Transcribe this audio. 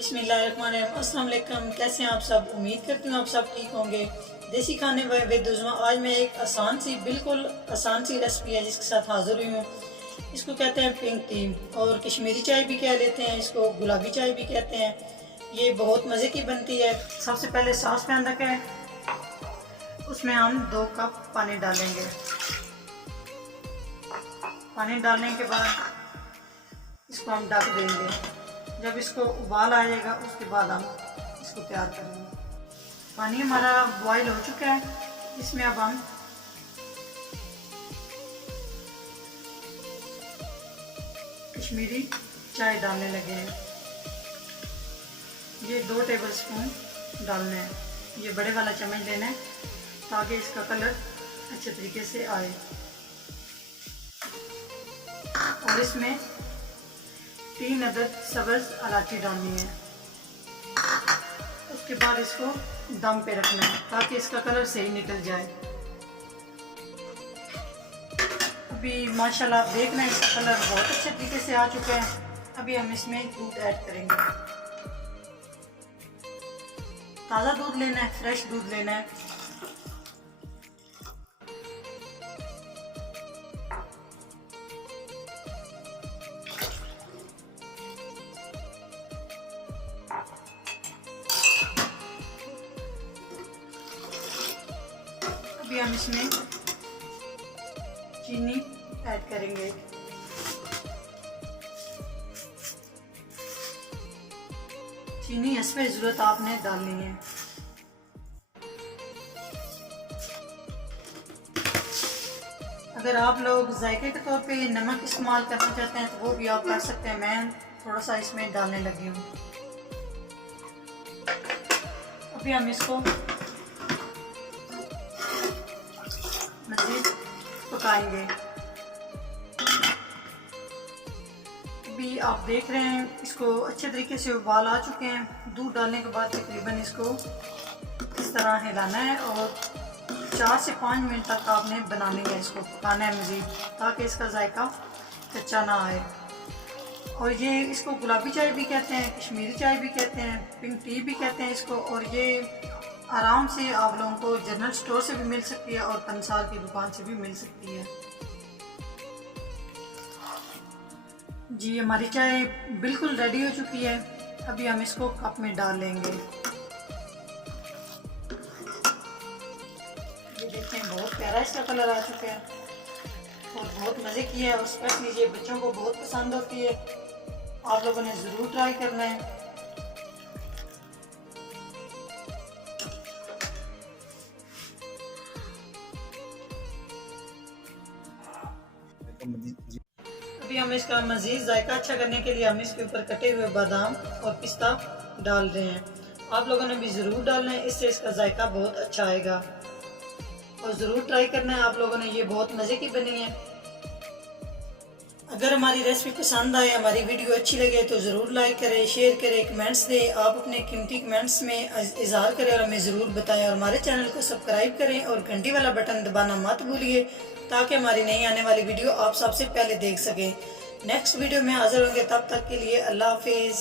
बिस्मिल्लाहिर्रहमानिर्रहीम। अस्सलाम वालेकुम। कैसे हैं आप सब? उम्मीद करती हूँ आप सब ठीक होंगे। देसी खाने विद उज़मा आज मैं एक बिल्कुल आसान सी रेसिपी है जिसके साथ हाज़िर हुई हूँ। इसको कहते हैं पिंक टी और कश्मीरी चाय भी कह लेते हैं, इसको गुलाबी चाय भी कहते हैं। ये बहुत मज़े की बनती है। सबसे पहले सॉस पैन रखें, उसमें हम 2 कप पानी डालेंगे। पानी डालने के बाद इसको हम ढक देंगे। जब इसको उबाल आ जाएगा उसके बाद हम इसको तैयार करेंगे। पानी हमारा बॉईल हो चुका है, इसमें अब हम कश्मीरी चाय डालने लगे हैं। ये 2 टेबलस्पून डालना है। ये बड़े वाला चम्मच लेना है ताकि इसका कलर अच्छे तरीके से आए। और इसमें 3 अदद सब्ज़ इलायची डालनी है। उसके बाद इसको दम पे रखना है ताकि इसका कलर सही निकल जाए। अभी माशाल्लाह आप देख रहे हैं इसका कलर बहुत अच्छे तरीके से आ चुका है। अभी हम इसमें दूध ऐड करेंगे। ताज़ा दूध लेना है, फ्रेश दूध लेना है। अभी हम इसमें चीनी ऐड करेंगे। चीनी हस्बे ज़रूरत आपने डालनी है। अगर आप लोग जायके के तौर पे नमक इस्तेमाल करना चाहते हैं तो वो भी आप कर सकते हैं। मैं थोड़ा सा इसमें डालने लगी हूँ। अभी हम इसको मज़ीद पकाएंगे। अभी आप देख रहे हैं इसको अच्छे तरीके से उबाल आ चुके हैं। दूध डालने के बाद तकरीबन इसको इस तरह हिलाना है और 4 से 5 मिनट तक आपने बनाने है, इसको पकाना है मज़ीद ताकि इसका जायका कच्चा ना आए। और ये इसको गुलाबी चाय भी कहते हैं, कश्मीरी चाय भी कहते हैं, पिंक टी भी कहते हैं इसको। और ये आराम से आप लोगों को जनरल स्टोर से भी मिल सकती है और पंसार की दुकान से भी मिल सकती है। जी हमारी चाय बिल्कुल रेडी हो चुकी है। अभी हम इसको कप में डाल लेंगे। ये देखें बहुत प्यारा इसका कलर आ चुका है और बहुत मज़े की है और स्पेशली ये बच्चों को बहुत पसंद होती है। आप लोगों ने ज़रूर ट्राई करना है। अभी हम इसका मज़ीद जायका अच्छा करने के लिए हम इसके ऊपर कटे हुए बादाम और पिस्ता डाल रहे हैं। आप लोगों ने भी ज़रूर डालना है, इससे इसका जायका बहुत अच्छा आएगा और ज़रूर ट्राई करना है आप लोगों ने। ये बहुत मज़े की बनी है। अगर हमारी रेसिपी पसंद आए, हमारी वीडियो अच्छी लगे तो ज़रूर लाइक करें, शेयर करें, कमेंट्स दें। आप अपने कीमती कमेंट्स में इज़हार करें और हमें ज़रूर बताएं। और हमारे चैनल को सब्सक्राइब करें और घंटी वाला बटन दबाना मत भूलिए ताकि हमारी नई आने वाली वीडियो आप सबसे पहले देख सकें। नेक्स्ट वीडियो में हाज़िर होंगे, तब तक के लिए अल्लाह हाफिज़।